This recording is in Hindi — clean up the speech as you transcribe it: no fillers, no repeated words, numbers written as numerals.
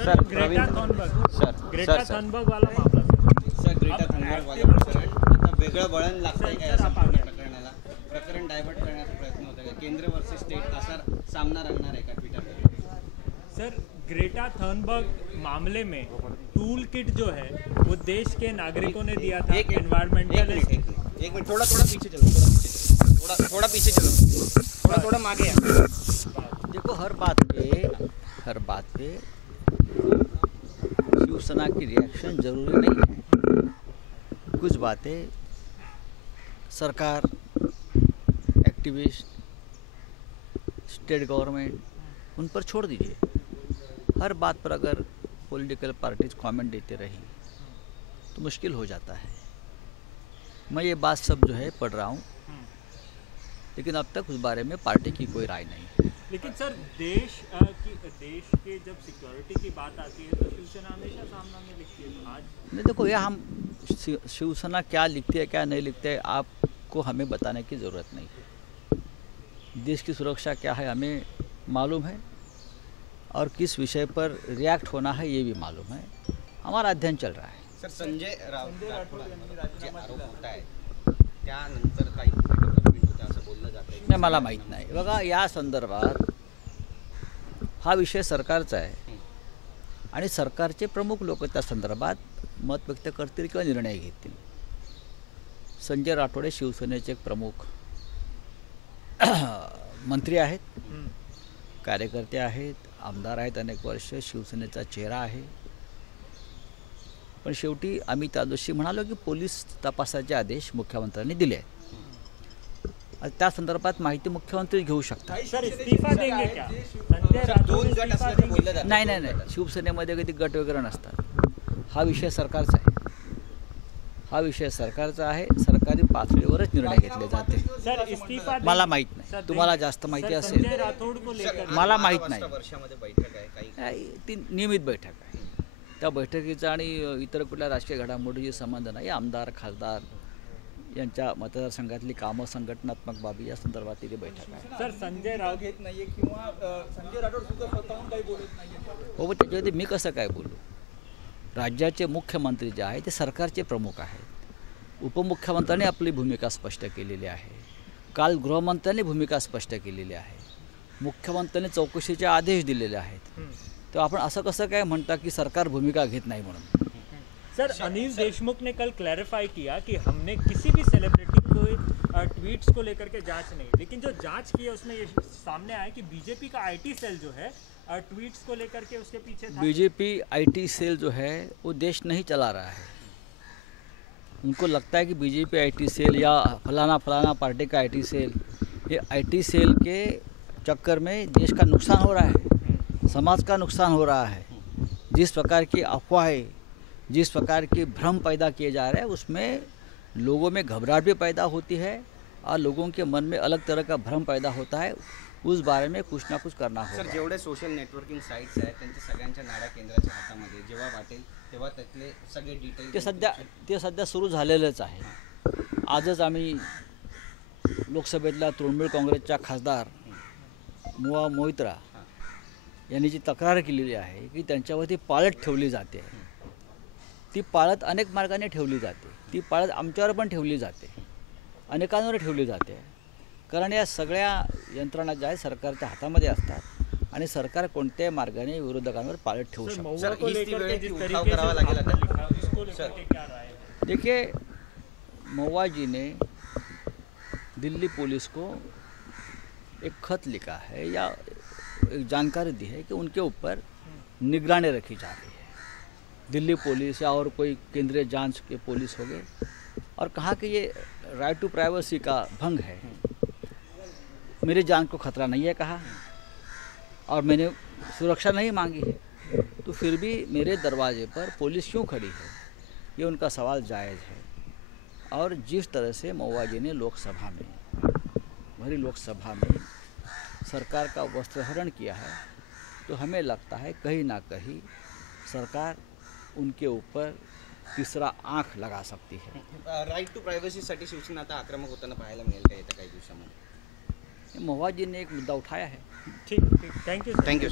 सर ग्रेटा थॉनबर्ग वाला मामला सर ग्रेटा थॉनबर्ग वाला प्रकरण आता वेगळं वळण लागतंय काय संपूर्ण प्रकरणाला? प्रकरण डायव्हर्ट करण्याचा प्रयत्न होता का? केंद्र वर्सेस स्टेट असा सामना रंगणार आहे का ट्विटरवर? सर ग्रेटा थॉनबर्ग मामले में टूल किट जो है वो देश के नागरिकों ने दिया था एनवायरमेंटलिस्ट। एक मिनट थोड़ा पीछे चलो, थोड़ा पीछे चलो, थोड़ा आगे आ। देखो हर बात पे शिवसेना की रिएक्शन जरूरी नहीं है। कुछ बातें सरकार, एक्टिविस्ट, स्टेट गवर्नमेंट उन पर छोड़ दीजिए। हर बात पर अगर पॉलिटिकल पार्टीज कमेंट देते रही तो मुश्किल हो जाता है। मैं ये बात सब जो है पढ़ रहा हूँ, लेकिन अब तक उस बारे में पार्टी की कोई राय नहीं है। लेकिन सर देश के जब सिक्योरिटी की बात आती है तो शिवसेना हमेशा सामना में लिखती है। आज नहीं देखो, यह हम शिवसेना क्या लिखती है क्या नहीं लिखते है आपको हमें बताने की ज़रूरत नहीं है। देश की सुरक्षा क्या है हमें मालूम है, और किस विषय पर रिएक्ट होना है ये भी मालूम है। हमारा अध्ययन चल रहा है। सर संजय राठोड जे आरोप होत आहे त्यानंतर काही डेव्हलपमेंट होतं असं बोललं जातं आहे? नाही, मला माहीत नाही। बघा, या संदर्भात हा विषय सरकारचा आहे आणि सरकारचे प्रमुख लोक त्या संदर्भात मत व्यक्त करतील किंवा निर्णय घेतील। संजय राठोड हे शिवसेनेचे एक प्रमुख मंत्री आहेत, कार्यकर्ते आहेत, आमदार आहेत, अनेक वर्ष शिवसेनेचा चेहरा आहे। पण शेवटी आम्ही त्या दिवशी म्हणालो की पोलीस तपासाचे आदेश मुख्यमंत्र्यांनी दिले आहेत। त्या संदर्भात माहिती मुख्यमंत्री घेऊ शकतात। सर इस्तीफा देंगे क्या? संजय राठोड दोन गट असल्याचं बोललं जातं। नाही, शिवसेनेमध्ये कधी गट वगैरे नसतात। हा विषय सरकारचा आहे, सरकारी पातळीवरच निर्णय घेतले जाते। सर इस्तीफा मला माहीत नाही, तुम्हाला जास्त माहिती असेल। संजय राठोड को लेकर मला माहीत नाही। वर्षामध्ये बैठक आहे काही ती नियमित बैठक आहे। त्या बैठकीचा आणि इतर कुठल्या राजकीय घडामोडीशी संबंध नाही। आमदार, खासदार यांच्या मतदारसंघातली कामं, संघटनात्मक बाबी या संदर्भातली ती बैठक आहे। सर संजय राऊत घेत नाहीये किंवा संजय राठोड सुद्धा स्वतःहून काही बोलत नाहीये। हो, त्याच्यामध्ये मी कसं काय बोलू? राज्याचे मुख्यमंत्री जे आहे ते सरकारचे प्रमुख आहेत। उपमुख्यमंत्र्यांनी आपली भूमिका स्पष्ट केलेली आहे। काल गृहमंत्र्यांनी भूमिका स्पष्ट केलेली आहे। मुख्यमंत्र्यांनी चौकशीचे आदेश दिलेले आहेत। तो आपण असं कसं काय म्हणता की सरकार भूमिका घेत नाही म्हणून? सर अनिल देशमुख ने कल क्लैरिफाई किया कि हमने किसी भी सेलिब्रिटी को ट्वीट्स को लेकर के जांच नहीं, लेकिन जो जांच की है उसमें ये सामने आया कि बीजेपी का आईटी सेल जो है ट्वीट्स को लेकर के उसके पीछे था। बीजेपी आईटी सेल जो है वो देश नहीं चला रहा है। उनको लगता है कि बीजेपी आईटी सेल या फलाना पार्टी का आईटी सेल, ये आईटी सेल के चक्कर में देश का नुकसान हो रहा है, समाज का नुकसान हो रहा है। जिस प्रकार की अफवाहें, जिस प्रकार के भ्रम पैदा किए जा रहे हैं उसमें लोगों में घबराहट भी पैदा होती है और लोगों के मन में अलग तरह का भ्रम पैदा होता है। उस बारे में कुछ ना कुछ करना होगा। सर जेवढे सोशल नेटवर्किंग साइट्स आहेत त्यांच्या सगळ्यांच्या नाड्या केंद्राच्या हातामध्ये जेव्हा वाटेल तेव्हा त्यातले सगळे डिटेल ते सध्या सुरू झालेलंच आहे। आजच आम्ही लोकसभेतल्या तृणमूल काँग्रेसच्या खासदार मुआ मोहित्रा यांनी जी तक्रार केलेली आहे की त्यांच्यावरती पाळत ठेवली जाते। ती पाळत अनेक मार्गाने ठेवली जाते। ती पाळत आमच्यावर पण ठेवली जाते, अनेकांवर ठेवली जाते। कारण या सगळ्या यंत्रणा ज्या आहेत सरकारच्या हातामध्ये असतात आणि सरकार कोणत्याही मार्गाने विरोधकांवर पाळत ठेवू शकतो। देखिए, महुआ जी ने दिल्ली पुलिस को एक खत लिखा है या एक जानकारी दी है कि उनके ऊपर निगरानी रखी जा रही है। दिल्ली पुलिस या और कोई केंद्रीय जांच के पुलिस हो गए, और कहा कि ये राइट टू प्राइवेसी का भंग है। मेरी जान को खतरा नहीं है कहा, और मैंने सुरक्षा नहीं मांगी है, तो फिर भी मेरे दरवाजे पर पुलिस क्यों खड़ी है? ये उनका सवाल जायज़ है। और जिस तरह से महुआ जी ने भरी लोकसभा में सरकार का वस्त्रहरण किया है, तो हमें लगता है कहीं ना कहीं सरकार उनके ऊपर तिसरा आँख लगा सकती है। राईट टू प्रायव्हसीसाठी शिवसेना आता आक्रमक होताना पाहायला मिळेल का येत्या काही दिवसामध्ये? महुआ जी ने एक मुद्दा उठाया है। ठीक, थैंक यू।